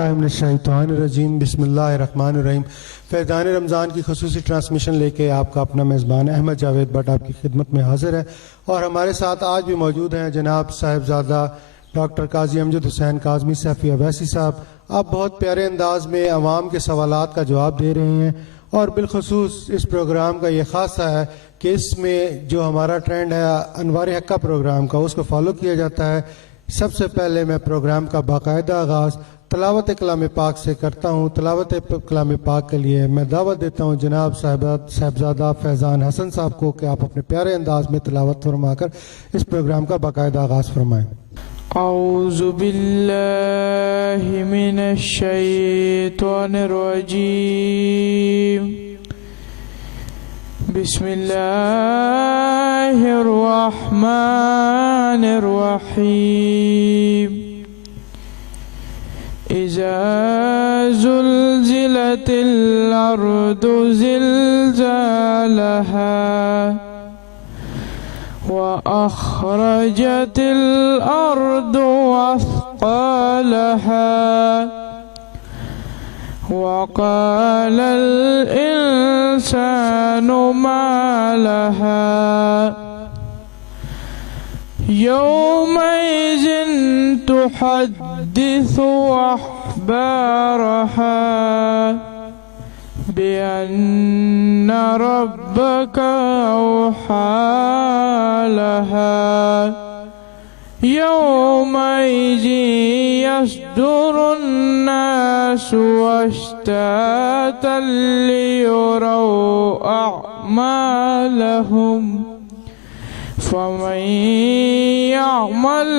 باللہ من الشیطان الرجیم بسم اللہ الرحمن الرحیم۔ فیضان رمضان کی خصوصی ٹرانسمیشن لے کے آپ کا اپنا میزبان احمد جاوید بٹ آپ کی خدمت میں حاضر ہے، اور ہمارے ساتھ آج بھی موجود ہیں جناب صاحبزادہ ڈاکٹر قاضی امجد حسین کاظمی سیفی اویسی صاحب۔ آپ بہت پیارے انداز میں عوام کے سوالات کا جواب دے رہے ہیں، اور بالخصوص اس پروگرام کا یہ خاصہ ہے کہ اس میں جو ہمارا ٹرینڈ ہے انوار حقہ پروگرام کا، اس کو فالو کیا جاتا ہے۔ سب سے پہلے میں پروگرام کا باقاعدہ آغاز تلاوت کلام پاک سے کرتا ہوں۔ تلاوت کلام پاک کے لیے میں دعوت دیتا ہوں جناب صاحبزادہ فیضان حسن صاحب کو کہ آپ اپنے پیارے انداز میں تلاوت فرما کر اس پروگرام کا باقاعدہ آغاز فرمائیں۔ اعوذ باللہ من الشیطان الرجیم، بسم اللہ الرحمن الرحیم۔ اذا زلزلت الارض زلزالها وأخرجت الأرض أثقالها وقال الإنسان ما لها يومئذ تحدث أخبارها بأن ربك أوحى لها يومئذ يصدر الناس أشتاتا ليروا أعمالهم فمن يعمل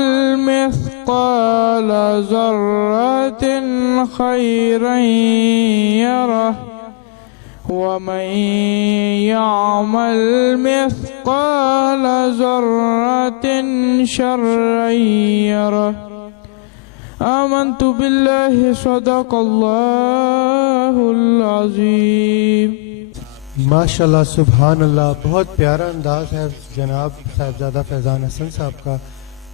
مثقال ذرة خيرا يره ومن يعمل مثقال ذرة شرا يره۔ آمنت بالله صدق الله العظيم۔ ماشاءاللہ سبحان اللہ، بہت پیارا انداز ہے جناب صاحبزادہ فیضان حسن صاحب کا۔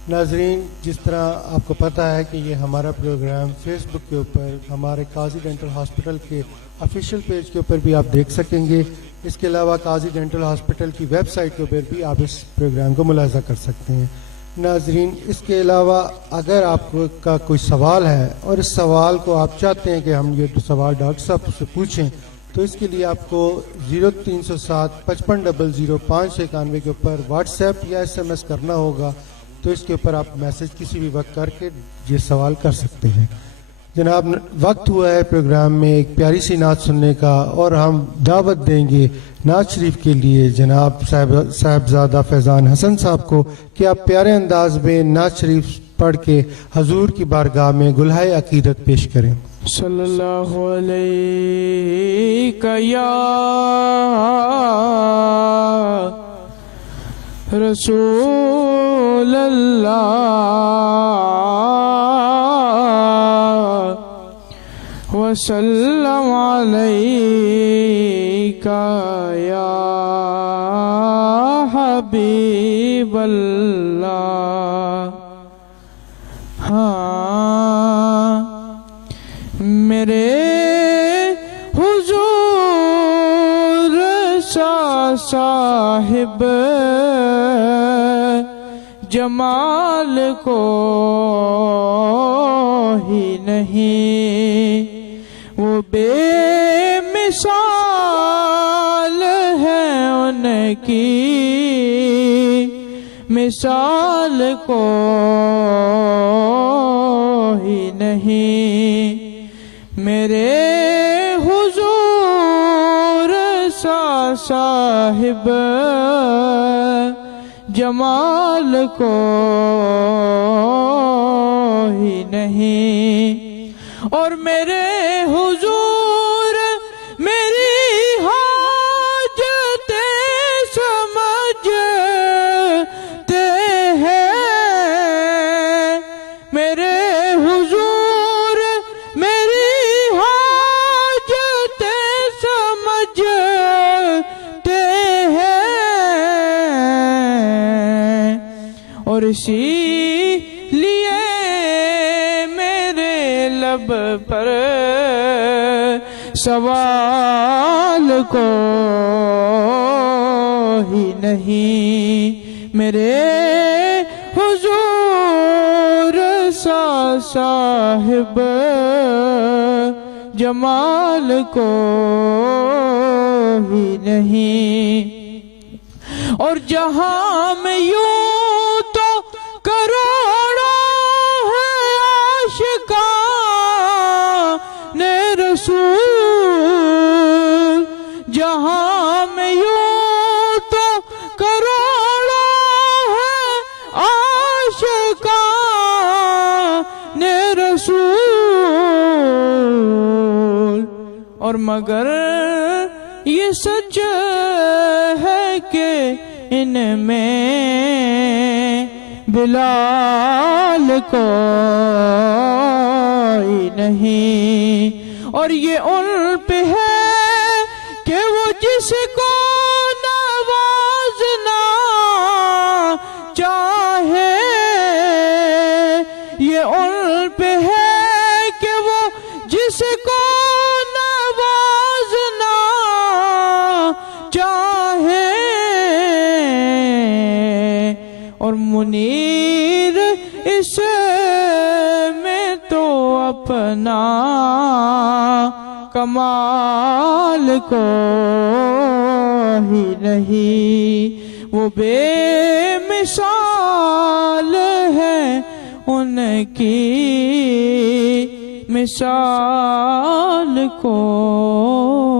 ناظرین، جس طرح آپ کو پتہ ہے کہ یہ ہمارا پروگرام فیس بک کے اوپر ہمارے قاضی ڈینٹل ہاسپٹل کے آفیشیل پیج کے اوپر بھی آپ دیکھ سکیں گے۔ اس کے علاوہ قاضی ڈینٹل ہاسپٹل کی ویب سائٹ کے اوپر بھی آپ اس پروگرام کو ملاحظہ کر سکتے ہیں۔ ناظرین، اس کے علاوہ اگر آپ کا کوئی سوال ہے اور اس سوال کو آپ چاہتے ہیں کہ ہم یہ سوال ڈاکٹر صاحب سے پوچھیں، تو اس کے لیے آپ کو 0307 55000591 کے اوپر واٹس ایپ یا SMS کرنا ہوگا۔ تو اس کے اوپر آپ میسج کسی بھی وقت کر کے یہ سوال کر سکتے ہیں۔ جناب، وقت ہوا ہے پروگرام میں ایک پیاری سی نعت سننے کا، اور ہم دعوت دیں گے نعت شریف کے لیے جناب صاحبزادہ فیضان حسن صاحب کو کہ آپ پیارے انداز میں نعت شریف پڑھ کے حضور کی بارگاہ میں گلہائے عقیدت پیش کریں۔ صلی اللہ علیہ یا رسول اللہ وسلم علیک یا حبیب اللہ۔ ہاں، میرے حضور صاحب جمال کو ہی نہیں، وہ بے مثال ہے، ان کی مثال کو ہی نہیں۔ میرے حضور صاحب جمال کو ہی نہیں، اور میرے حضور میری حاجتیں سمجھتے ہیں، میرے حضور میری حاجتیں سمجھتے ہیں، اور اسی لیے میرے لب پر سوال کوئی نہیں، میرے حضور سا صاحب جمال کوئی نہیں۔ اور جہاں میں یوں تو کروڑوں ہے عاشقان رسول، جہاں میں یوں تو کروڑوں ہے عاشقان رسول، اور مگر یہ سچ ہے کہ ان میں بلال کوئی نہیں، اور یہ ان پہ ہے کہ وہ جس کو نوازنا چاہے، یہ ان پہ ہے کہ وہ جس کو نوازنا چاہے، اور منیر اس میں تو اپنا کمال کوئی نہیں، وہ بے مثال ہے ان کی مثال کوئی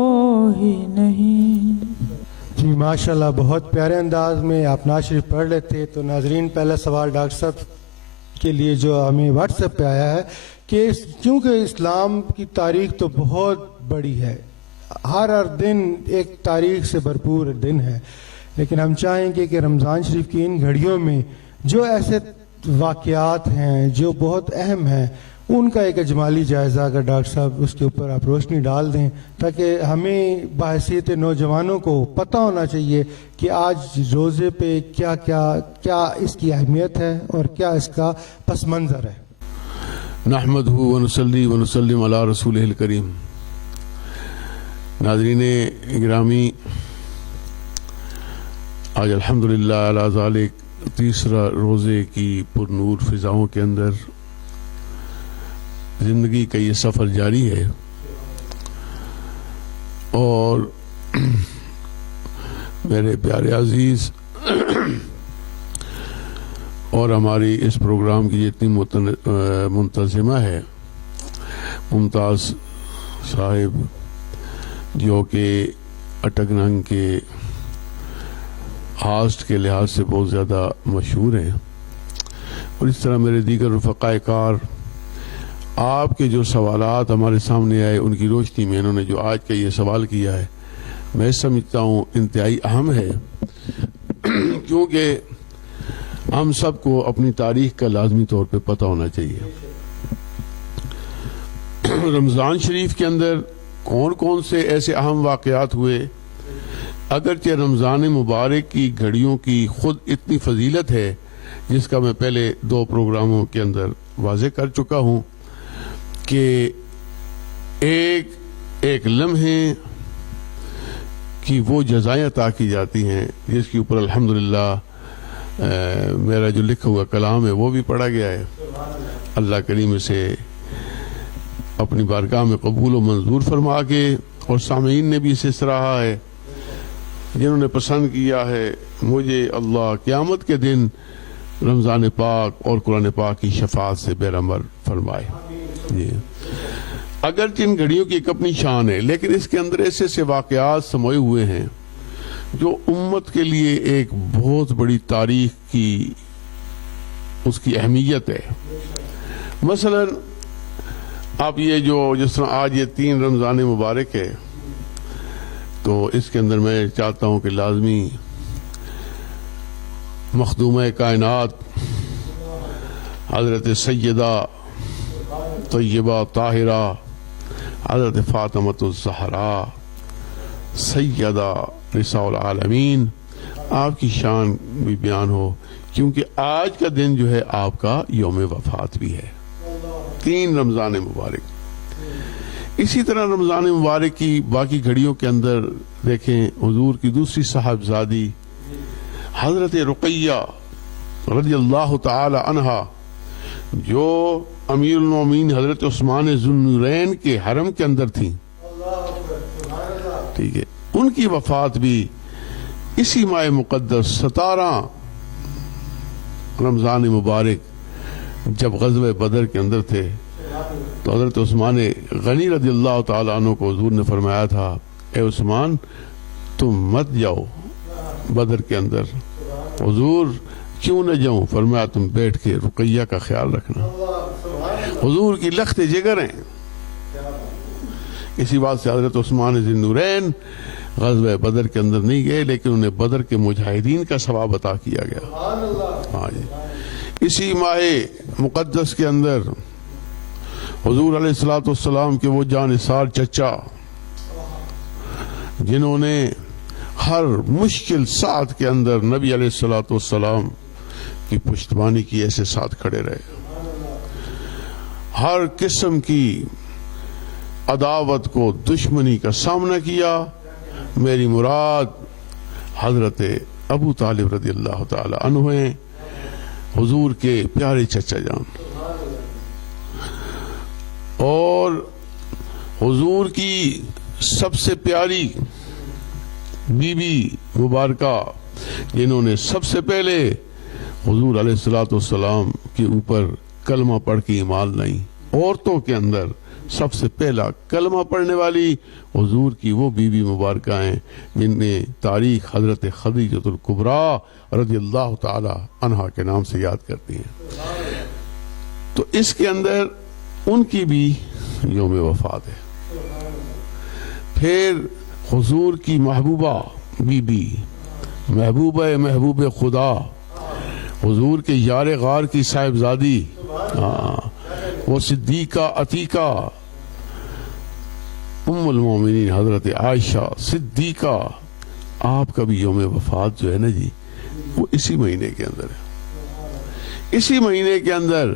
نہیں۔ جی ماشاءاللہ، بہت پیارے انداز میں آپ نعت شریف پڑھ لیتے۔ تو ناظرین، پہلا سوال ڈاکٹر صاحب کے لیے جو ہمیں واٹس ایپ پہ آیا ہے کہ کیونکہ اسلام کی تاریخ تو بہت بڑی ہے، ہر دن ایک تاریخ سے بھرپور دن ہے، لیکن ہم چاہیں گے کہ رمضان شریف کی ان گھڑیوں میں جو ایسے واقعات ہیں جو بہت اہم ہیں، ان کا ایک اجمالی جائزہ اگر ڈاکٹر صاحب اس کے اوپر آپ روشنی ڈال دیں، تاکہ ہمیں بحیثیت نوجوانوں کو پتہ ہونا چاہیے کہ آج روزے پہ کیا اس کی اہمیت ہے اور کیا اس کا پس منظر ہے۔ نحمدہ ونصلی ونسلم علی رسولہ الکریم۔ ناظرین گرامی، آج الحمدللہ علی ذالک تیسرا روزے کی پر نور فضاؤں کے اندر زندگی کا یہ سفر جاری ہے، اور میرے پیارے عزیز اور ہماری اس پروگرام کی جتنی منتظمہ ہے ممتاز صاحب، جو کہ اٹکنگ کے ہاسٹ کے لحاظ سے بہت زیادہ مشہور ہیں، اور اس طرح میرے دیگر رفقاء کار، آپ کے جو سوالات ہمارے سامنے آئے ان کی روشنی میں انہوں نے جو آج کا یہ سوال کیا ہے، میں سمجھتا ہوں انتہائی اہم ہے، کیونکہ ہم سب کو اپنی تاریخ کا لازمی طور پہ پتہ ہونا چاہیے۔ رمضان شریف کے اندر کون کون سے ایسے اہم واقعات ہوئے؟ اگرچہ رمضان مبارک کی گھڑیوں کی خود اتنی فضیلت ہے، جس کا میں پہلے 2 پروگراموں کے اندر واضح کر چکا ہوں کہ ایک لمحے کی وہ جزائیں عطا کی جاتی ہیں جس کے اوپر الحمدللہ میرا جو لکھا ہوا کلام ہے وہ بھی پڑھا گیا ہے۔ اللہ کریم سے اپنی بارگاہ میں قبول و منظور فرما کے، اور سامعین نے بھی اسے سراہا ہے، جنہوں نے پسند کیا ہے، مجھے اللہ قیامت کے دن رمضان پاک اور قرآن پاک کی شفاعت سے بےرمر فرمائے۔ جی، اگرچہ ان گھڑیوں کی ایک اپنی شان ہے، لیکن اس کے اندر ایسے ایسے واقعات سموئے ہوئے ہیں جو امت کے لیے ایک بہت بڑی تاریخ کی اس کی اہمیت ہے۔ مثلا آپ یہ جس طرح آج یہ 3 رمضان مبارک ہے، تو اس کے اندر میں چاہتا ہوں کہ لازمی مخدومہ کائنات حضرت سیدہ طیبہ طاہرہ حضرت فاطمۃ الزہرا سیدہ نساء العالمین، آپ کی شان بھی بیان ہو، کیونکہ آج کا دن جو ہے آپ کا یوم وفات بھی ہے۔ 3 رمضان مبارک. اسی طرح رمضان مبارک کی باقی گھڑیوں کے اندر دیکھیں حضور کی دوسری صاحبزادی حضرت رقیہ رضی اللہ تعالی عنہا جو امیر المومنین حضرت عثمان ذو النورین کے حرم کے اندر تھیں، ٹھیک ہے، ان کی وفات بھی اسی ماہ مقدس 17 رمضان مبارک جب غزوہ بدر کے اندر تھے تو حضرت عثمان غنی رضی اللہ تعالیٰ عنہ کو حضور نے فرمایا تھا، اے عثمان تم مت جاؤ بدر کے اندر. حضور کیوں نہ جاؤں؟ فرمایا تم بیٹھ کے رقیہ کا خیال رکھنا. حضور کی لخت جگر ہیں. اسی بات سے حضرت عثمان ذو النورین غزوہ بدر کے اندر نہیں گئے، لیکن انہیں بدر کے مجاہدین کا ثواب عطا کیا گیا. ہاں جی. اسی ماہ مقدس کے اندر حضور علیہ الصلوۃ والسلام کے وہ جانثار چچا جنہوں نے ہر مشکل ساتھ کے اندر نبی علیہ الصلوۃ والسلام کی پشتبانی کی، ایسے ساتھ کھڑے رہے، ہر قسم کی عداوت کو، دشمنی کا سامنا کیا. میری مراد حضرت ابو طالب رضی اللہ تعالی عنہ ہیں، حضور کے پیارے چچا جان، اور حضور کی سب سے پیاری بی بی مبارکہ جنہوں نے سب سے پہلے حضور علیہ الصلوۃ والسلام کے اوپر کلمہ پڑھ کے ایمان لائی. عورتوں کے اندر سب سے پہلا کلمہ پڑھنے والی حضور کی وہ بی بی مبارکہ ہیں جن نے تاریخ حضرت خدیجۃ الکبریٰ رضی اللہ تعالی عنہا کے نام سے یاد کرتی ہیں. تو اس کے اندر ان کی بھی یوم وفات ہے. پھر حضور کی محبوبہ بی بی، محبوب خدا، حضور کے یار غار کی صاحبزادی، وہ صدیقہ عتیقہ ام المومنین حضرت عائشہ صدیقہ، آپ کا بھی یوم وفات جو ہے نا جی، وہ اسی مہینے کے اندر ہے. اسی مہینے کے اندر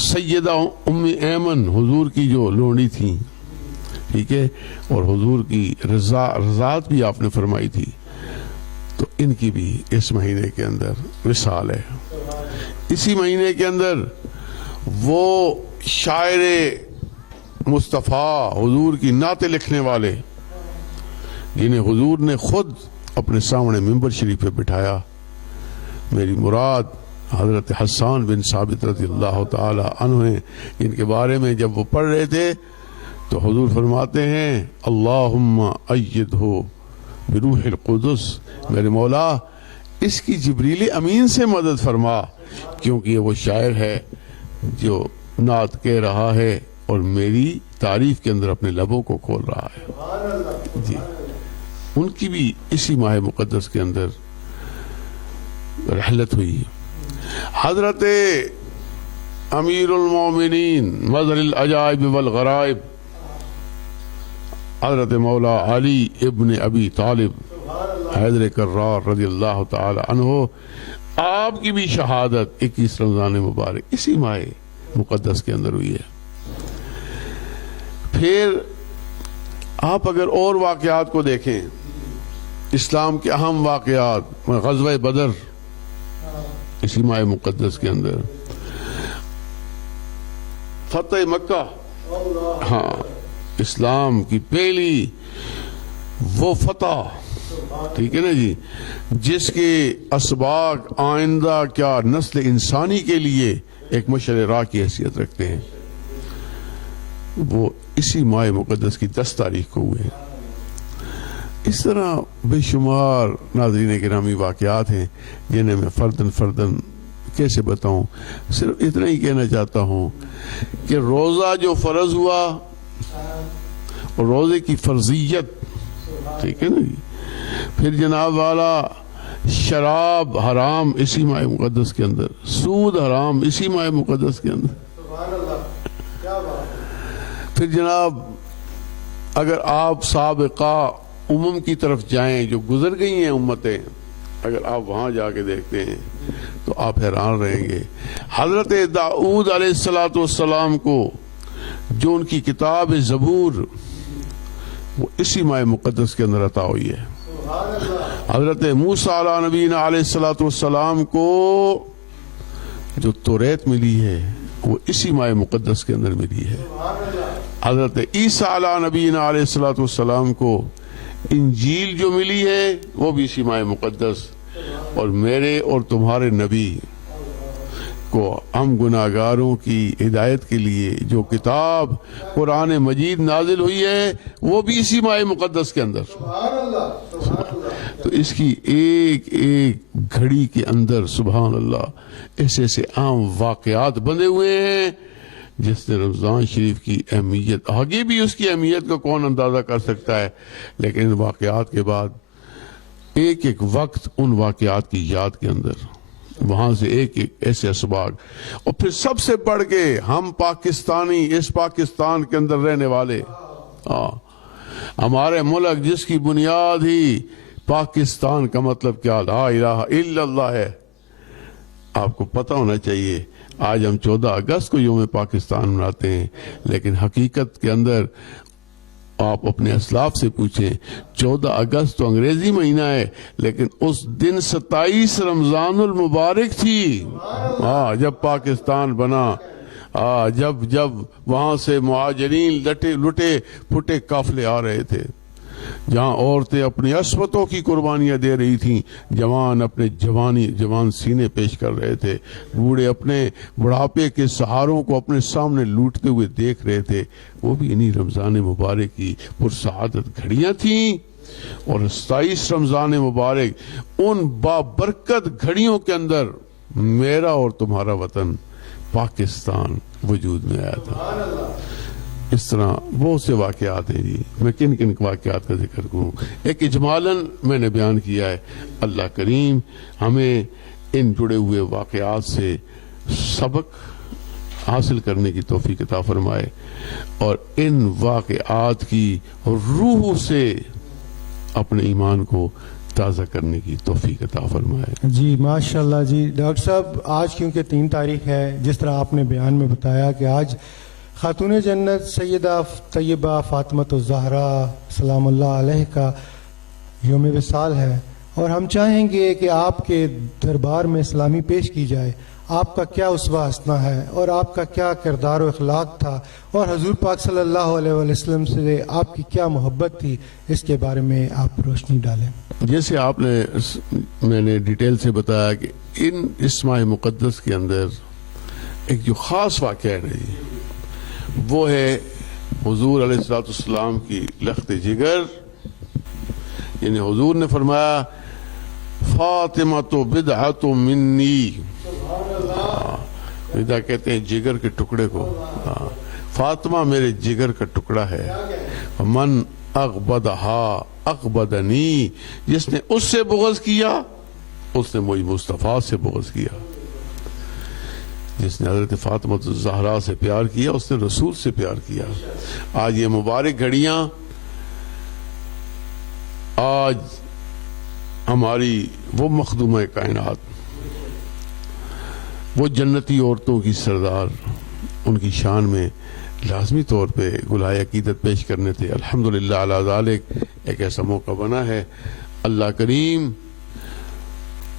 سیدہ ام ایمن حضور کی جو لونڈی تھیں، ٹھیک ہے، اور حضور کی رضاعت بھی آپ نے فرمائی تھی، تو ان کی بھی اس مہینے کے اندر وصال ہے. اسی مہینے کے اندر وہ شاعر مصطفیٰ حضور کی نعتیں لکھنے والے جنہیں حضور نے خود اپنے سامنے منبر شریف پہ بٹھایا، میری مراد حضرت حسان بن ثابت رضی اللہ تعالی عنہ ہیں، جن کے بارے میں جب وہ پڑھ رہے تھے تو حضور فرماتے ہیں اللہم ایدہ بروح القدس، میرے مولا اس کی جبریل امین سے مدد فرما، کیونکہ یہ وہ شاعر ہے جو نعت کہہ رہا ہے اور میری تعریف کے اندر اپنے لبوں کو کھول رہا ہے. جی ان کی بھی اسی ماہ مقدس کے اندر رحلت ہوئی. حضرت امیر المومنین مظہر العجائب والغرائب حضرت مولا علی ابن ابی طالب حیدر کرار رضی اللہ تعالی عنہ، آپ کی بھی شہادت 21 رمضان مبارک اسی ماہ مقدس کے اندر ہوئی ہے. پھر آپ اگر اور واقعات کو دیکھیں، اسلام کے اہم واقعات، غزوہ بدر اسی ماہ مقدس کے اندر، فتح مکہ، ہاں اسلام کی پہلی وہ فتح، ٹھیک ہے نا جی، جس کے اسباق آئندہ کیا نسل انسانی کے لیے ایک مشعل راہ کی حیثیت رکھتے ہیں، وہ اسی ماہ مقدس کی 10 تاریخ کو ہوئے. اس طرح بے شمار ناظرین گرامی واقعات ہیں جنہیں میں فردن کیسے بتاؤں. صرف اتنا ہی کہنا چاہتا ہوں کہ روزہ جو فرض ہوا اور روزے کی فرضیت، ٹھیک ہے نا جی، پھر جناب والا شراب حرام اسی ماہ مقدس کے اندر، سود حرام اسی ماہ مقدس کے اندر. پھر جناب اگر آپ سابقہ امم کی طرف جائیں جو گزر گئی ہیں امتیں، اگر آپ وہاں جا کے دیکھتے ہیں تو آپ حیران رہیں گے. حضرت داؤد علیہ السلام کو جو ان کی کتاب زبور وہ اسی ماہ مقدس کے اندر عطا ہوئی ہے. حضرت موسیٰ علیہ نبینا علیہ السلام کو جو توریت ملی ہے وہ اسی ماہ مقدس کے اندر ملی ہے. حضرت عیسیٰ علیہ نبینا علیہ السلام کو انجیل جو ملی ہے وہ بھی اسی ماہ مقدس. اور میرے اور تمہارے نبی کو ہم گناہگاروں کی ہدایت کے لیے جو کتاب قرآن مجید نازل ہوئی ہے وہ بھی اسی ماہ مقدس کے اندر. تو اس کی ایک ایک گھڑی کے اندر سبحان اللہ ایسے ایسے عام واقعات بندے ہوئے ہیں جس نے رمضان شریف کی اہمیت آگے بھی اس کی اہمیت کو کون اندازہ کر سکتا ہے. لیکن ان واقعات کے بعد ایک ایک وقت ان واقعات کی یاد کے اندر وہاں سے ایک ایک ایسے اسباق. اور پھر سب سے بڑھ کے ہم پاکستانی اس پاکستان کے اندر رہنے والے ہمارے ملک جس کی بنیاد ہی پاکستان کا مطلب کیا لا الہ الا اللہ ہے. آپ کو پتہ ہونا چاہیے آج ہم 14 اگست کو یوم پاکستان مناتے ہیں لیکن حقیقت کے اندر آپ اپنے اسلاف سے پوچھیں 14 اگست تو انگریزی مہینہ ہے لیکن اس دن 27 رمضان المبارک تھی جب پاکستان بنا. جب وہاں سے مہاجرین لٹے پھٹے قافلے آ رہے تھے جہاں عورتیں اپنی عصمتوں کی قربانیاں دے رہی تھیں, جوان اپنے جوان سینے پیش کر رہے تھے, بوڑھے اپنے بڑھاپے کے سہاروں کو اپنے سامنے لوٹتے ہوئے دیکھ رہے تھے. وہ بھی انہی رمضان مبارک کی پرسعادت گھڑیاں تھیں. اور 27 رمضان مبارک ان بابرکت گھڑیوں کے اندر میرا اور تمہارا وطن پاکستان وجود میں آیا تھا. اس طرح بہت سے واقعات ہیں جی. میں کن کن واقعات کا ذکر کروں؟ ایک اجمالاً میں نے بیان کیا ہے. اللہ کریم ہمیں ان جڑے ہوئے واقعات سے سبق حاصل کرنے کی توفیق عطا فرمائے اور ان واقعات کی روح سے اپنے ایمان کو تازہ کرنے کی توفیق عطا فرمائے. جی ماشاءاللہ. جی ڈاکٹر صاحب آج کیونکہ 3 تاریخ ہے جس طرح آپ نے بیان میں بتایا کہ آج خاتون جنت سیدہ طیبہ فاطمۃ الزہرا سلام اللہ علیہ کا یوم وصال ہے اور ہم چاہیں گے کہ آپ کے دربار میں سلامی پیش کی جائے. آپ کا کیا اسوہ حسنہ ہے اور آپ کا کیا کردار و اخلاق تھا اور حضور پاک صلی اللہ علیہ وسلم سے آپ کی کیا محبت تھی, اس کے بارے میں آپ روشنی ڈالیں. جیسے میں نے ڈیٹیل سے بتایا کہ اس ماہ مقدس کے اندر ایک جو خاص واقعہ ہے وہ ہے حضور علیہ السلام کی لخت جگر. یعنی حضور نے فرمایا فاطمہ تو بدعۃ منی. بدعہ کہتے ہیں جگر کے ٹکڑے کو. فاطمہ میرے جگر کا ٹکڑا ہے. من اغبدہا اغبدنی, جس نے اس سے بغض کیا اس نے مجھ مصطفیٰ سے بغض کیا. جس نے حضرت فاطمہ الزہرا سے پیار کیا اس نے رسول سے پیار کیا. آج یہ مبارک گھڑیاں آج ہماری وہ مخدومہ کائنات, وہ جنتی عورتوں کی سردار, ان کی شان میں لازمی طور پہ گلائے عقیدت پیش کرنے تھے. الحمدللہ علی ذالک ایک ایسا موقع بنا ہے. اللہ کریم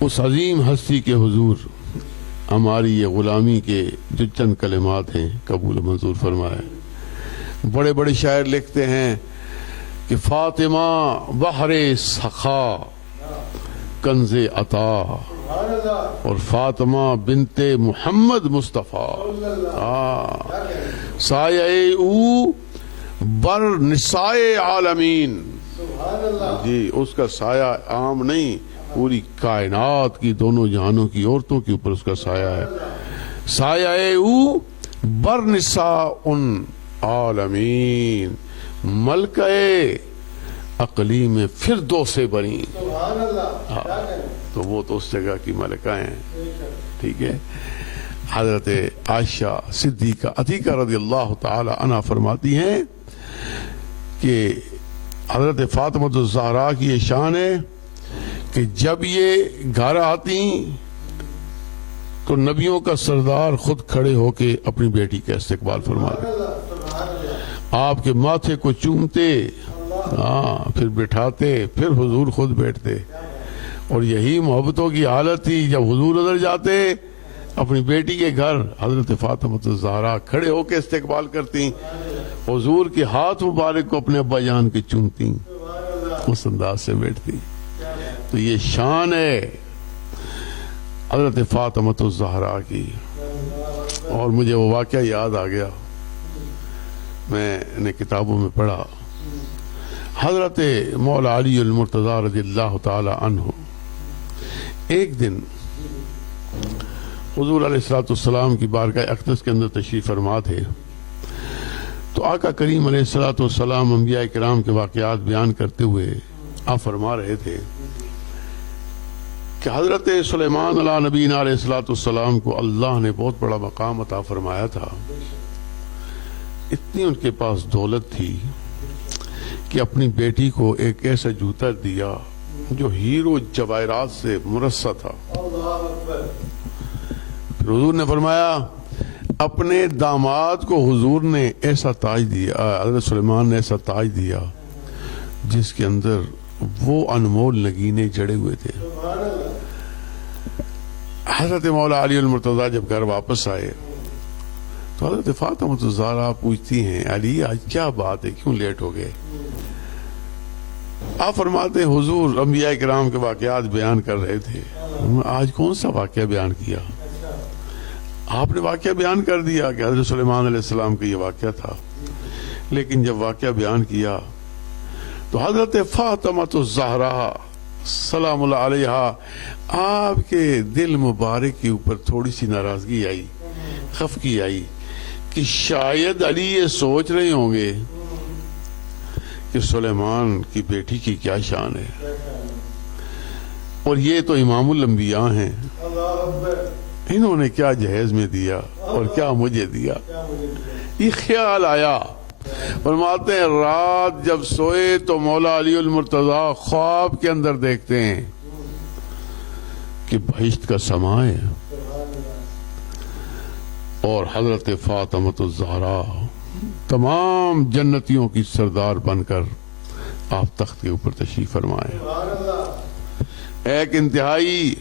اس عظیم ہستی کے حضور ہماری یہ غلامی کے جو چند کلمات ہیں قبول و منظور فرمائے. بڑے بڑے شاعر لکھتے ہیں کہ فاطمہ بحر سخا کنز عطا اور فاطمہ بنت محمد مصطفیٰ سایہ او بر نسائے عالمین. جی اس کا سایہ عام نہیں, پوری کائنات کی دونوں جہانوں کی عورتوں کے اوپر اس کا سایہ ہے. سایہ او بر نساء عالمین ملکہ اقلیم فردوس بری. تو وہ تو اس جگہ کی ملکہ ہیں. ٹھیک ہے. حضرت عائشہ صدیقہ عتیقہ رضی اللہ تعالی عنہ فرماتی ہیں کہ حضرت فاطمہ الزہرا کی یہ شان ہے کہ جب یہ گھر آتی تو نبیوں کا سردار خود کھڑے ہو کے اپنی بیٹی کا استقبال فرماتے، آپ کے ماتھے کو چومتے، پھر بٹھاتے، پھر حضور خود بیٹھتے. اور یہی محبتوں کی حالت تھی جب حضور ادھر جاتے اپنی بیٹی کے گھر، حضرت فاطمہ الزہرا کھڑے ہو کے استقبال کرتی، حضور کے ہاتھ مبارک کو اپنے ابا جان کے چومتی، اس انداز سے بیٹھتی. تو یہ شان ہے حضرت فاطمہ الزہرا کی. اور مجھے وہ واقعہ یاد آ گیا، میں نے کتابوں میں پڑھا. حضرت مولا علی المرتضی رضی اللہ تعالی عنہ ایک دن حضور علیہ الصلوۃ والسلام کی بارگاہ اقدس کے اندر تشریف فرما تھے. تو آقا کریم علیہ الصلوۃ والسلام انبیاء کرام کے واقعات بیان کرتے ہوئے آپ فرما رہے تھے کہ حضرت سلیمان علیہ نبینا علیہ الصلوۃ والسلام کو اللہ نے بہت بڑا مقام عطا فرمایا تھا. اتنی ان کے پاس دولت تھی کہ اپنی بیٹی کو ایک ایسا جوتا دیا جو ہیرو جواہرات سے مرصع تھا. پھر حضور نے فرمایا اپنے داماد کو حضور نے ایسا تاج دیا، حضرت سلیمان نے ایسا تاج دیا جس کے اندر وہ انمول نگینے جڑے ہوئے تھے. حضرت مولا علی المرتضی جب گھر واپس آئے تو حضرت فاطمہ الزہرا پوچھتی ہیں علی آج کیا بات ہے، کیوں لیٹ ہو گئے؟ آپ فرماتے ہیں حضور انبیاء کرام کے واقعات بیان کر رہے تھے. آج کون سا واقعہ بیان کیا؟ آپ نے واقعہ بیان کر دیا کہ حضرت سلیمان علیہ السلام کا یہ واقعہ تھا. لیکن جب واقعہ بیان کیا تو حضرت فاطمہ الزہرا سلام اللہ علیہا آپ کے دل مبارک کے اوپر تھوڑی سی ناراضگی آئی، خفگی آئی کہ شاید علی یہ سوچ رہے ہوں گے کہ سلیمان کی بیٹی کی کیا شان ہے، اور یہ تو امام الانبیاء ہیں، انہوں نے کیا جہیز میں دیا اور کیا مجھے دیا. یہ خیال آیا. فرماتے ہیں رات جب سوئے تو مولا علی المرتضی خواب کے اندر دیکھتے ہیں کہ بہشت کا سما ہے اور حضرت فاطمہ الزہرا تمام جنتیوں کی سردار بن کر آپ تخت کے اوپر تشریف فرمائے. ایک انتہائی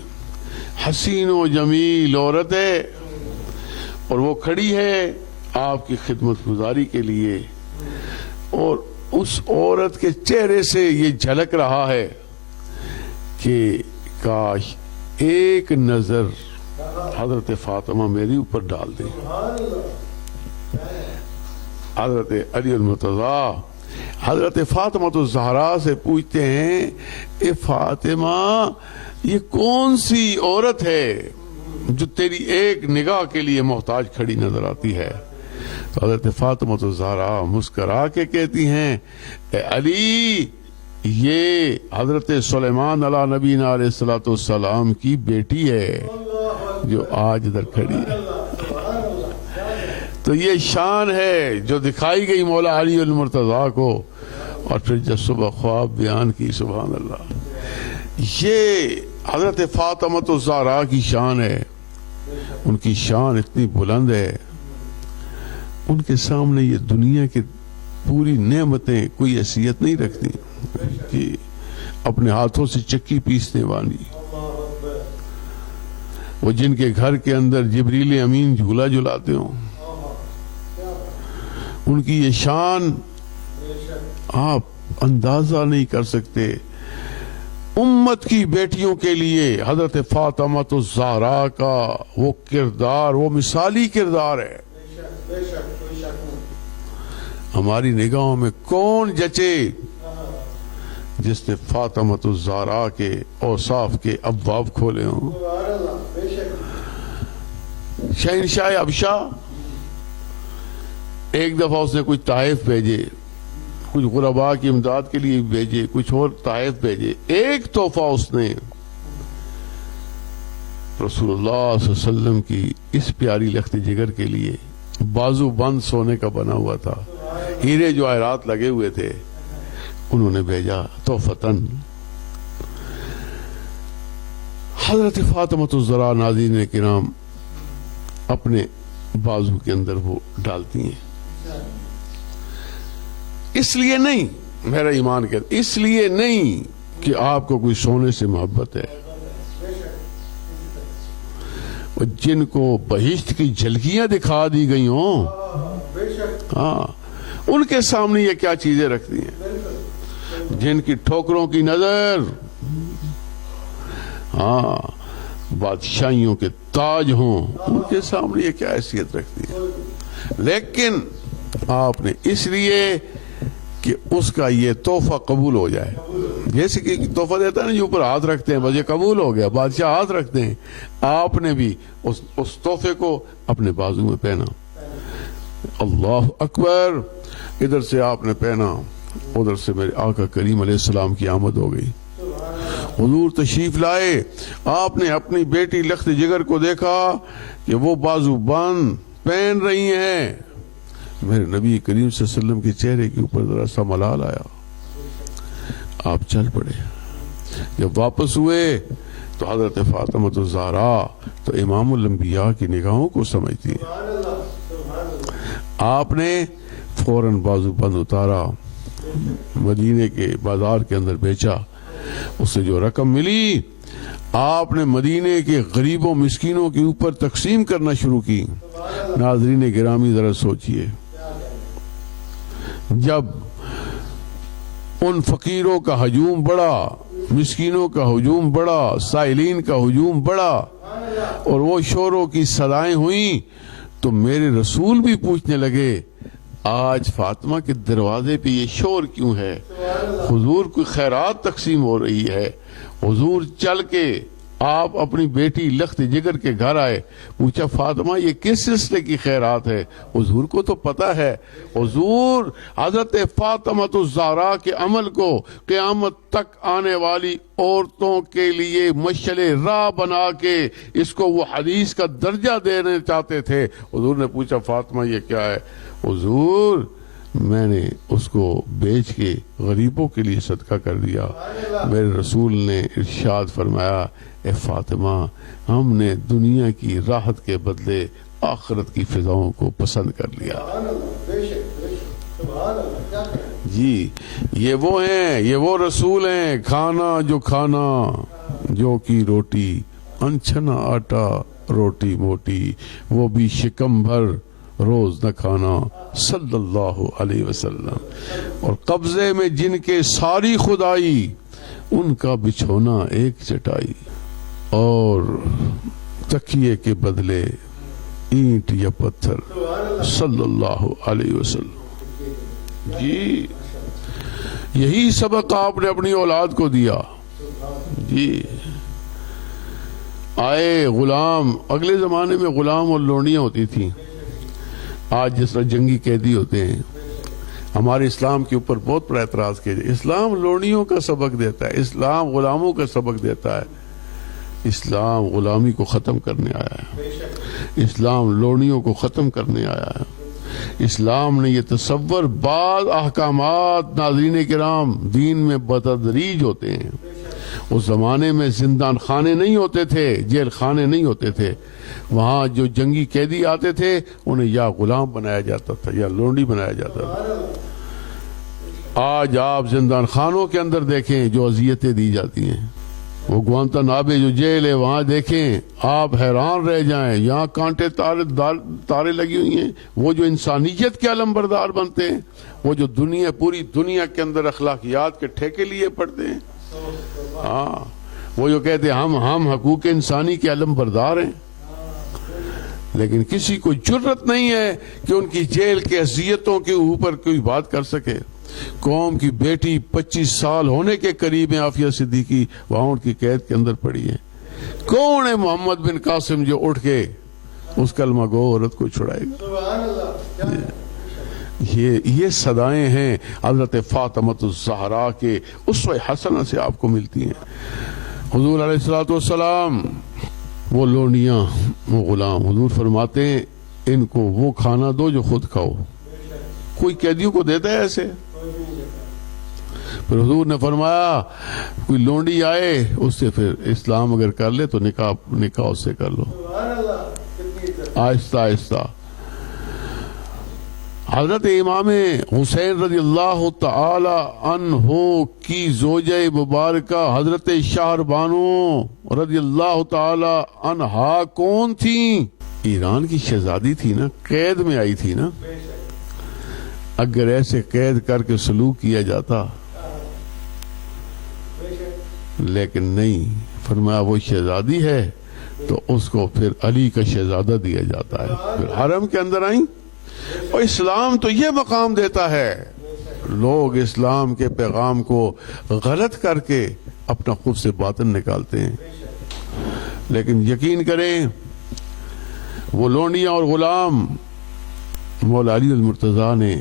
حسین و جمیل عورت ہے اور وہ کھڑی ہے آپ کی خدمت گزاری کے لیے، اور اس عورت کے چہرے سے یہ جھلک رہا ہے کہ کاش ایک نظر حضرت فاطمہ میری اوپر ڈال دے. حضرت علی المرتضی حضرت فاطمہ الزہرا سے پوچھتے ہیں اے فاطمہ یہ کون سی عورت ہے جو تیری ایک نگاہ کے لیے محتاج کھڑی نظر آتی ہے؟ تو حضرت فاطمہ الزہرا مسکرا کے کہتی ہیں اے علی یہ حضرت سلیمان علیہ نبینا علیہ الصلوۃ والسلام کی بیٹی ہے جو آج ادھر کھڑی ہے. تو یہ شان ہے جو دکھائی گئی مولا علی المرتضی کو. اور پھر جب صبح خواب بیان کی، سبحان اللہ، یہ حضرت فاطمہ الزہرا کی شان ہے. ان کی شان اتنی بلند ہے، ان کے سامنے یہ دنیا کی پوری نعمتیں کوئی حیثیت نہیں رکھتی کہ اپنے ہاتھوں سے چکی پیسنے والی، وہ جن کے گھر کے اندر جبریل امین جھولا جھلاتے ہوں، ان کی یہ شان آپ اندازہ نہیں کر سکتے. امت کی بیٹیوں کے لیے حضرت فاطمہ الزہرا کا وہ کردار، وہ مثالی کردار ہے. ہماری نگاہوں میں کون جچے جس نے فاطمہ الزہرا کے اوصاف کے ابواب کھولے ہوں. شہنشاہ ابشا ایک دفعہ اس نے کچھ تحائف بھیجے، کچھ غرباء کی امداد کے لیے بھیجے، کچھ اور تحائف بھیجے. ایک تحفہ اس نے رسول اللہ صلی اللہ علیہ وسلم کی اس پیاری لخت جگر کے لیے، بازو بند سونے کا بنا ہوا تھا، ہیرے جواہرات لگے ہوئے تھے، انہوں نے بھیجا تحفتاً. حضرت فاطمۃ الزہرا ناظرین کرام اپنے بازو کے اندر وہ ڈالتی ہیں، اس لیے نہیں، میرا ایمان کہتا اس لیے نہیں کہ آپ کو کوئی سونے سے محبت ہے، جن کو بہشت کی جھلکیاں دکھا دی گئی ہوں، ہاں ان کے سامنے یہ کیا چیزیں رکھتی ہیں، جن کی ٹھوکروں کی نظر، ہاں بادشاہیوں کے تاج ہوں، ان کے سامنے یہ کیا حیثیت رکھتی ہے، لیکن آپ نے اس لیے کہ اس کا یہ تحفہ قبول ہو جائے، جیسے کہ تحفہ دیتا ہے نا، جو اوپر ہاتھ رکھتے ہیں بس یہ قبول ہو گیا، بادشاہ ہاتھ رکھتے ہیں، آپ نے بھی اس تحفے کو اپنے بازو میں پہنا، اللہ اکبر، ادھر سے آپ نے پہنا، ادھر سے میرے آقا کریم علیہ السلام کی آمد ہو گئی، حضور تشریف لائے، آپ نے اپنی بیٹی لخت جگر کو دیکھا کہ وہ بازو بند پہن رہی ہیں، میرے نبی کریم صلی اللہ علیہ وسلم کے چہرے کے اوپر ذرا سا ملال آیا، آپ چل پڑے، جب واپس ہوئے تو حضرت فاطمۃ الزہرا تو امام الانبیاء کی نگاہوں کو سمجھتی ہے، آپ نے فوراً بازو بند اتارا، مدینے کے بازار کے اندر بیچا، اس سے جو رقم ملی آپ نے مدینے کے غریبوں مسکینوں کے اوپر تقسیم کرنا شروع کی۔ ناظرین گرامی ذرا سوچئے، جب ان فقیروں کا ہجوم بڑھا، مسکینوں کا ہجوم بڑھا، سائلین کا ہجوم بڑھا اور وہ شوروں کی صدائیں ہوئیں تو میرے رسول بھی پوچھنے لگے آج فاطمہ کے دروازے پہ یہ شور کیوں ہے؟ حضور کوئی خیرات تقسیم ہو رہی ہے۔ حضور چل کے آپ اپنی بیٹی لخت جگر کے گھر آئے، پوچھا فاطمہ یہ کس سلسلے کی خیرات ہے؟ حضور کو تو پتا ہے، حضور حضرت فاطمۃ الزہرا کے عمل کو قیامت تک آنے والی عورتوں کے لیے مشعل راہ بنا کے اس کو وہ حدیث کا درجہ دینا چاہتے تھے۔ حضور نے پوچھا فاطمہ یہ کیا ہے؟ حضور میں نے اس کو بیچ کے غریبوں کے لیے صدقہ کر دیا۔ میرے رسول نے ارشاد فرمایا اے فاطمہ، ہم نے دنیا کی راحت کے بدلے آخرت کی فضاؤں کو پسند کر لیا۔ جی یہ وہ ہیں، یہ وہ رسول ہیں، کھانا جو کی روٹی، انچھنا آٹا روٹی موٹی، وہ بھی شکم بھر روز نہ کھانا صلی اللہ علیہ وسلم، اور قبضے میں جن کے ساری خدائی، ان کا بچھونا ایک چٹائی، اور تکیے کے بدلے اینٹ یا پتھر صلی اللہ علیہ وسلم۔ جی یہی سبق آپ نے اپنی اولاد کو دیا۔ جی آئے غلام، اگلے زمانے میں غلام اور لونڈیاں ہوتی تھیں، آج جس طرح جنگی قیدی ہوتے ہیں۔ ہمارے اسلام کے اوپر بہت بڑا اعتراض کیا جائے، اسلام لونڈیوں کا سبق دیتا ہے، اسلام غلاموں کا سبق دیتا ہے۔ اسلام غلامی کو ختم کرنے آیا ہے، اسلام لونڈیوں کو ختم کرنے آیا ہے۔ اسلام نے یہ تصور، بعض احکامات ناظرین کرام دین میں بتدریج ہوتے ہیں۔ اس زمانے میں زندان خانے نہیں ہوتے تھے، جیل خانے نہیں ہوتے تھے، وہاں جو جنگی قیدی آتے تھے انہیں یا غلام بنایا جاتا تھا یا لونڈی بنایا جاتا تھا۔ آج آپ زندان خانوں کے اندر دیکھیں جو اذیتیں دی جاتی ہیں، وہ گوانتانابے جو جیل ہے وہاں دیکھیں آپ حیران رہ جائیں، یہاں کانٹے تارے لگی ہوئی ہیں۔ وہ جو انسانیت کے علمبردار بنتے ہیں، وہ جو پوری دنیا کے اندر اخلاقیات کے ٹھیکے لیے پڑتے ہیں، ہاں وہ جو کہتے ہیں ہم حقوق انسانی کے علمبردار ہیں، لیکن کسی کو جرت نہیں ہے کہ ان کی جیل کے اذیتوں کے اوپر کوئی بات کر سکے۔ قوم کی بیٹی 25 سال ہونے کے قریب ہیں، عافیہ صدیقی وہاں ان کی قید کے اندر پڑی ہے۔ کون ہے محمد بن قاسم جو اٹھ کے اس کلمہ گو عورت کو چھڑائے گا؟ یہ صدائیں ہیں حضرت فاطمۃ الزہرا کے اسوہ حسنہ سے آپ کو ملتی ہیں۔ حضور علیہ الصلوۃ والسلام، وہ لونڈیاں، وہ غلام، حضور فرماتے ہیں ان کو وہ کھانا دو جو خود کھاؤ۔ کوئی قیدیوں کو دیتا ہے ایسے؟ پھر حضور نے فرمایا کوئی لونڈی آئے اس سے پھر اسلام اگر کر لے تو نکاح اس سے کر لو، آہستہ آہستہ۔ حضرت امام حسین رضی اللہ تعالی عنہ کی زوجہ مبارکہ حضرت شہر بانو رضی اللہ تعالی عنہا کون تھیں؟ ایران کی شہزادی تھی نا، قید میں آئی تھی نا۔ اگر ایسے قید کر کے سلوک کیا جاتا، لیکن نہیں، فرمایا وہ شہزادی ہے تو اس کو پھر علی کا شہزادہ دیا جاتا ہے۔ پھر حرم کے اندر آئیں، اور اسلام تو یہ مقام دیتا ہے۔ لوگ اسلام کے پیغام کو غلط کر کے اپنا خود سے باطن نکالتے ہیں، لیکن یقین کریں وہ لونڈیاں اور غلام، مولا علی المرتضیٰ نے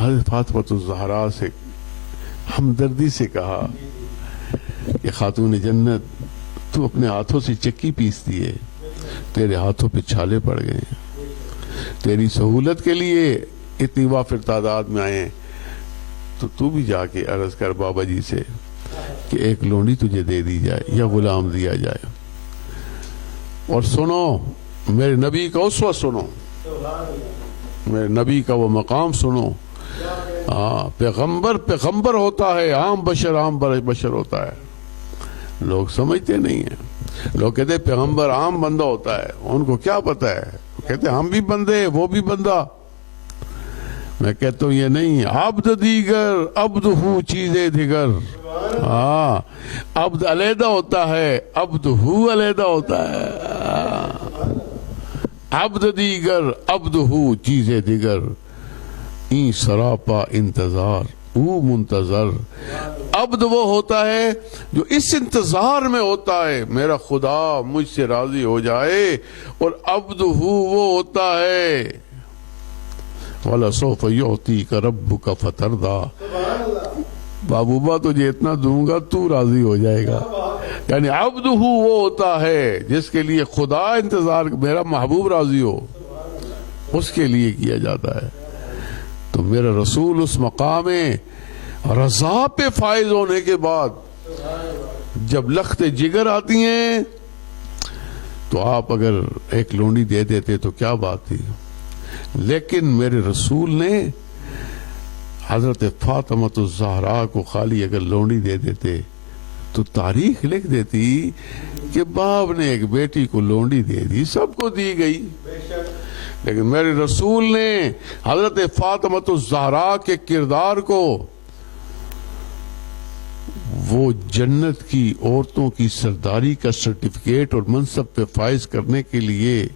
حضرت فاطمہ الزہرا سے ہمدردی سے کہا کہ خاتون جنت تو اپنے ہاتھوں سے چکی پیستی ہے، تیرے ہاتھوں پہ چھالے پڑ گئے ہیں، تیری سہولت کے لیے اتنی وافر تعداد میں آئے ہیں، تو بھی جا کے عرض کر بابا جی سے کہ ایک لونڈی تجھے دے دی جائے یا غلام دیا جائے۔ اور سنو میرے نبی کا اسوہ سنو، میرے نبی کا وہ مقام سنو۔ پیغمبر ہوتا ہے، عام بشر ہوتا ہے۔ لوگ سمجھتے نہیں ہیں، لوگ کہتے ہیں پیغمبر عام بندہ ہوتا ہے، ان کو کیا پتا ہے، کہتے ہیں ہم بھی بندے وہ بھی بندہ۔ میں کہتا ہوں یہ نہیں، عبد دیگر عبد ہو چیزیں دیگر۔ عبد علیحدہ ہوتا ہے، عبد ہو علیحدہ ہوتا ہے۔ عبد دیگر عبد ہو چیزیں دیگر، این سراپا انتظار او منتظر۔ عبد وہ ہوتا ہے جو اس انتظار میں ہوتا ہے میرا خدا مجھ سے راضی ہو جائے، اور عبد ہو وہ ہوتا ہے وَلَسَوْفَ يُعْطِيكَ رَبُّكَ فَتَرْضَىٰ، بابوبا تجھے اتنا دوں گا تو راضی ہو جائے گا۔ یعنی عبد ہو وہ ہوتا ہے جس کے لیے خدا انتظار، میرا محبوب راضی ہو، اس کے لیے کیا جاتا ہے۔ تو میرا رسول اس مقام رضا پہ فائز ہونے کے بعد جب لخت جگر آتی ہیں تو آپ اگر ایک لونڈی دے دیتے تو کیا بات تھی، لیکن میرے رسول نے حضرت فاطمہ الزہرا کو خالی اگر لونڈی دے دیتے تو تاریخ لکھ دیتی کہ باپ نے ایک بیٹی کو لونڈی دے دی، سب کو دی گئی۔ لیکن میرے رسول نے حضرت فاطمہ الزہرا کے کردار کو وہ جنت کی عورتوں کی سرداری کا سرٹیفکیٹ اور منصب پہ فائز کرنے کے لیے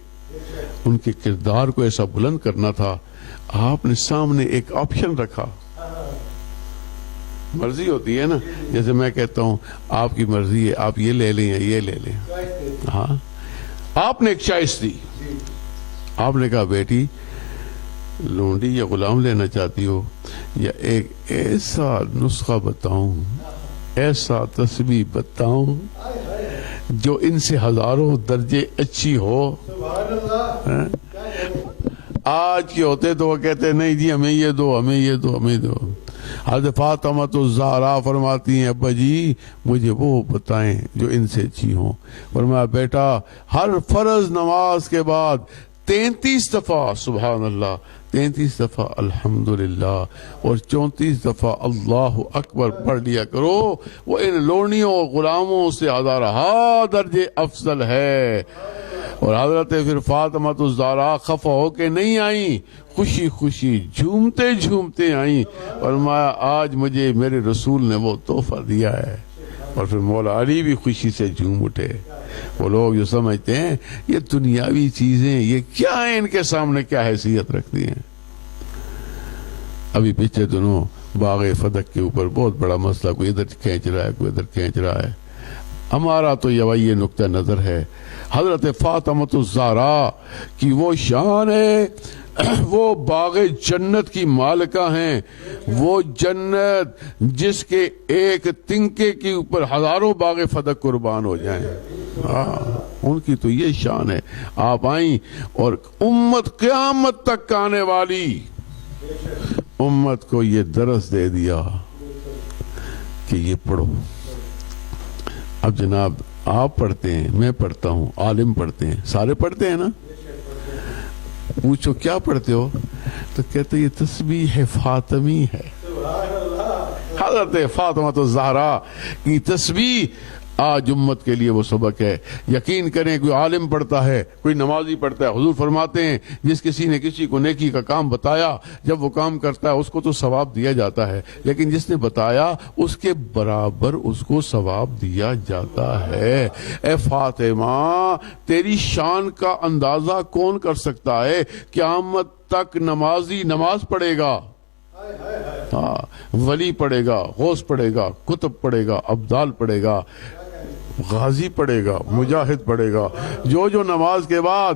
ان کے کردار کو ایسا بلند کرنا تھا۔ آپ نے سامنے ایک آپشن رکھا، مرضی ہوتی ہے نا، جیسے میں کہتا ہوں آپ کی مرضی ہے، آپ یہ لے لیں یا یہ لے لیں۔ ہاں، آپ نے ایک چوائس دی، آپ نے کہا بیٹی لونڈی یا غلام لینا چاہتی ہو، یا ایک ایسا نسخہ بتاؤں، ایسا تسبیح بتاؤں جو ان سے ہزاروں درجے اچھی ہو۔ آج کے ہوتے تو وہ کہتے نہیں جی ہمیں یہ دو، ہمیں یہ دو، ہمیں دو۔ حضرت فاطمہ الزہرا فرماتی ہیں ابا جی مجھے وہ بتائیں جو ان سے اچھی ہوں۔ فرمایا بیٹا ہر فرض نماز کے بعد 33 دفعہ سبحان اللہ، 33 دفعہ الحمدللہ اور 34 دفعہ اللہ اکبر پڑھ لیا کرو، وہ ان لونڈیوں اور غلاموں سے ہزارہ درجے افضل ہے۔ اور حضرت پھر فاطمہ الزہرا خفا ہو کے نہیں آئیں، خوشی خوشی جھومتے جھومتے آئیں، فرمایا آج مجھے میرے رسول نے وہ تحفہ دیا ہے۔ اور پھر مولا علی بھی خوشی سے جھوم اٹھے۔ وہ لوگ جو سمجھتے ہیں یہ دنیاوی چیزیں یہ کیا ہیں، ان کے سامنے کیا حیثیت رکھتی ہیں۔ ابھی پچھلے دنوں باغ فدق کے اوپر بہت بڑا مسئلہ، کوئی ادھر کھینچ رہا ہے کوئی ادھر کھینچ رہا ہے۔ ہمارا تو یہ نقطہ نظر ہے حضرت فاطمہ الزہرا کی وہ شان ہے، وہ باغ جنت کی مالکہ ہیں، وہ جنت جس کے ایک تنکے کے اوپر ہزاروں باغ فدق قربان ہو جائیں، ان کی تو یہ شان ہے۔ آپ آئیں اور امت قیامت تک آنے والی امت کو یہ درس دے دیا کہ یہ پڑھو. اب جناب آپ پڑھتے ہیں، میں پڑھتا ہوں، عالم پڑھتے ہیں، سارے پڑھتے ہیں نا. پوچھو کیا پڑھتے ہو تو کہتے یہ تسبیح فاطمی ہے. حضرت فاطمہ الزہرا کی تسبیح آج امت کے لیے وہ سبق ہے. یقین کریں کوئی عالم پڑھتا ہے، کوئی نمازی پڑھتا ہے، حضور فرماتے ہیں جس کسی نے کسی کو نیکی کا کام بتایا، جب وہ کام کرتا ہے اس کو تو ثواب دیا جاتا ہے، لیکن جس نے بتایا اس کے برابر اس کو ثواب دیا جاتا ہے. اے فاطمہ تیری شان کا اندازہ کون کر سکتا ہے؟ قیامت تک نمازی نماز پڑھے گا، ہاں ولی پڑھے گا، غوث پڑھے گا، کتب پڑھے گا، ابدال پڑھے گا، غازی پڑھے گا، مجاہد پڑھے گا. جو نماز کے بعد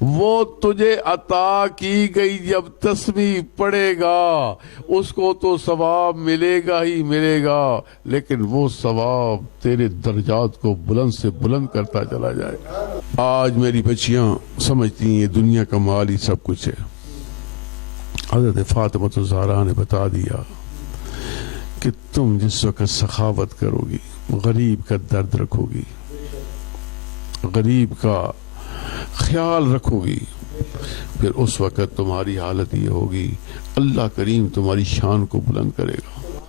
وہ تجھے عطا کی گئی جب تسبیح پڑھے گا اس کو تو ثواب ملے گا ہی ملے گا، لیکن وہ ثواب تیرے درجات کو بلند سے بلند کرتا چلا جائے. آج میری بچیاں سمجھتی ہیں یہ دنیا کا مال ہی سب کچھ ہے. حضرت فاطمہ الزہرا نے بتا دیا کہ تم جس وقت سخاوت کرو گی، غریب کا درد رکھو گی، غریب کا خیال رکھو گی، پھر اس وقت تمہاری حالت یہ ہوگی اللہ کریم تمہاری شان کو بلند کرے گا،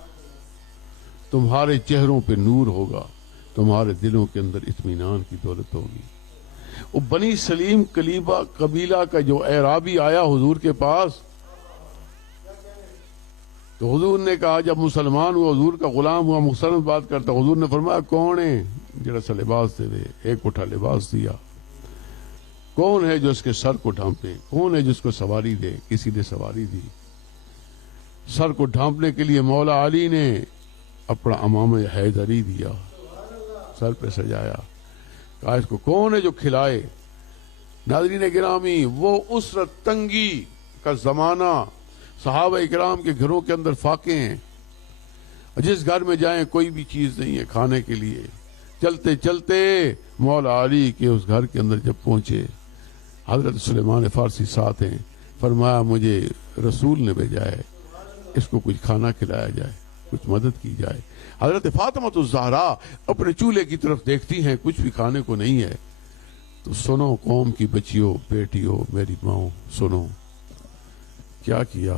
تمہارے چہروں پہ نور ہوگا، تمہارے دلوں کے اندر اطمینان کی دولت ہوگی. وہ بنی سلیم کلیبہ قبیلہ کا جو اعرابی آیا حضور کے پاس تو حضور نے کہا جب مسلمان ہوا، حضور کا غلام ہوا، مختصر بات کرتا، حضور نے فرمایا کون ہے جڑا سا لباس دے دے، ایک اٹھا لباس دیا. کون ہے جو اس کے سر کو ڈھانپے؟ کون ہے جس کو سواری دے؟ کسی نے سواری دی. سر کو ڈھانپنے کے لیے مولا علی نے اپنا امامہ حیدری دیا، سر پہ سجایا. کہا اس کو کون ہے جو کھلائے؟ ناظرین گرامی وہ اسرت تنگی کا زمانہ، صحابہ اکرام کے گھروں کے اندر فاقے ہیں، جس گھر میں جائیں کوئی بھی چیز نہیں ہے کھانے کے لیے. چلتے چلتے مولا علی کے اس گھر کے اندر جب پہنچے، حضرت سلیمان فارسی ساتھ ہیں، فرمایا مجھے رسول نے بھیجا ہے، اس کو کچھ کھانا کھلایا جائے، کچھ مدد کی جائے. حضرت فاطمہ الزہرا اپنے چولہے کی طرف دیکھتی ہیں، کچھ بھی کھانے کو نہیں ہے. تو سنو قوم کی بچیوں، بیٹیوں، میری ماں، سنو کیا کیا.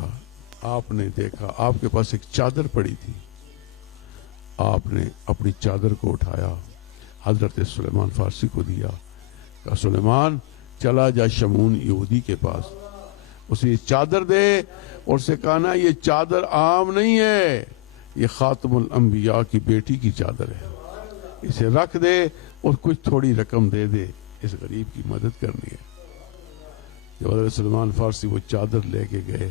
آپ نے دیکھا آپ کے پاس ایک چادر پڑی تھی، آپ نے اپنی چادر کو اٹھایا، حضرت سلیمان فارسی کو دیا. کہا سلیمان چلا جا شمعون یہودی کے پاس، اسے یہ چادر دے، اور اسے کہا نا یہ چادر عام نہیں ہے، یہ خاتم الانبیاء کی بیٹی کی چادر ہے، اسے رکھ دے اور کچھ تھوڑی رقم دے دے، اس غریب کی مدد کرنی ہے. جب حضرت سلیمان فارسی وہ چادر لے کے گئے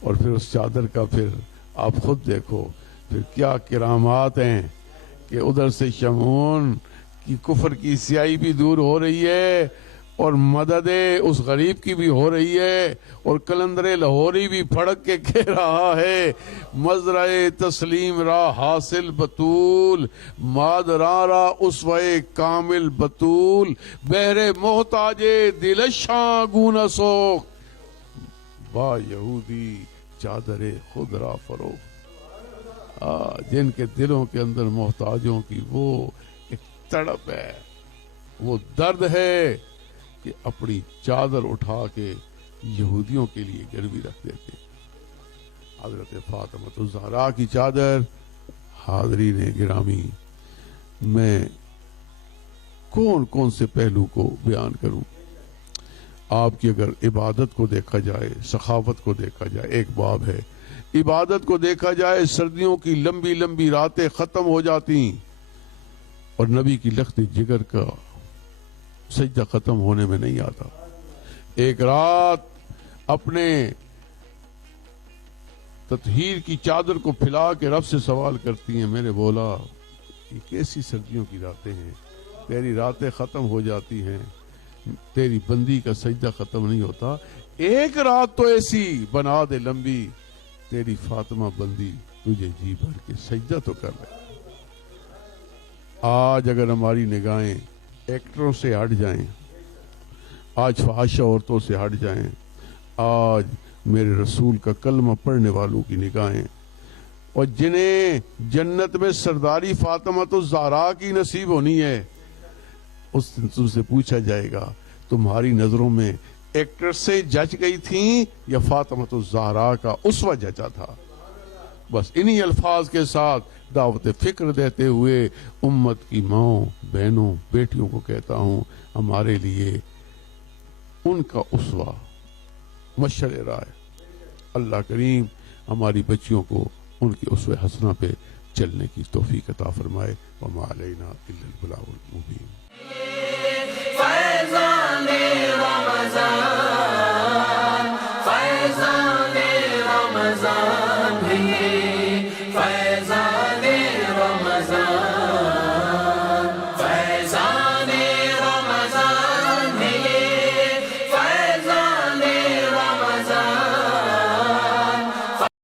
اور پھر اس چادر کا پھر آپ خود دیکھو پھر کیا کرامات ہیں کہ ادھر سے شمعون کی کفر کی سیاہی بھی دور ہو رہی ہے اور مدد اس غریب کی بھی ہو رہی ہے، اور کلندر لاہوری بھی پھڑک کے کہہ رہا ہے مزرع تسلیم را حاصل بطول، مادرا را اسوہ کامل بطول، بہر محتاج دل شاں گونہ سوخ، با یہودی چادر خود را فروخت. جن کے دلوں کے اندر محتاجوں کی وہ ایک تڑپ ہے، وہ درد ہے کہ اپنی چادر اٹھا کے یہودیوں کے لیے گروی رکھ دیتے. حضرت فاطمہ الزہرا کی چادر. حاضرین گرامی میں کون کون سے پہلو کو بیان کروں. آپ کی اگر عبادت کو دیکھا جائے، سخاوت کو دیکھا جائے، ایک باب ہے. عبادت کو دیکھا جائے، سردیوں کی لمبی لمبی راتیں ختم ہو جاتی اور نبی کی لخت جگر کا سجدہ ختم ہونے میں نہیں آتا. ایک رات اپنے تطہیر کی چادر کو پھیلا کے رب سے سوال کرتی ہیں، میرے مولا یہ کیسی سردیوں کی راتیں ہیں، تیری راتیں ختم ہو جاتی ہیں، تیری بندی کا سجدہ ختم نہیں ہوتا، ایک رات تو ایسی بنا دے لمبی، تیری فاطمہ بندی تجھے جی بھر کے سجدہ تو کر لے. آج اگر ہماری نگاہیں ایکٹروں سے ہٹ جائیں، آج فحاشہ عورتوں سے ہٹ جائیں، آج میرے رسول کا کلمہ پڑھنے والوں کی نگاہیں اور جنہیں جنت میں سرداری فاطمہ الزہرا کی نصیب ہونی ہے، اس دن تم سے پوچھا جائے گا تمہاری نظروں میں ایکٹر سے جج گئی تھیں یا فاطمہ الزہرا کا اسوہ جچا تھا؟ بس انہی الفاظ کے ساتھ دعوت فکر دیتے ہوئے امت کی ماؤں، بہنوں، بیٹیوں کو کہتا ہوں، ہمارے لیے ان کا اسوہ مشعل راہ ہے۔ اللہ کریم ہماری بچیوں کو ان کی اسوہ حسنہ پہ چلنے کی توفیق عطا فرمائے۔ وما علینا الا البلاغ المبین۔ فیضان رمضان